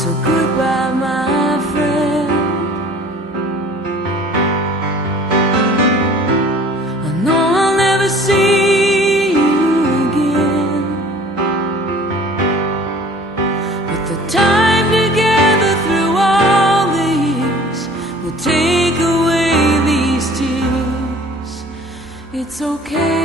So goodbye, my friend. I know I'll never see you again, but the time together through all these will take away these tears. It's okay.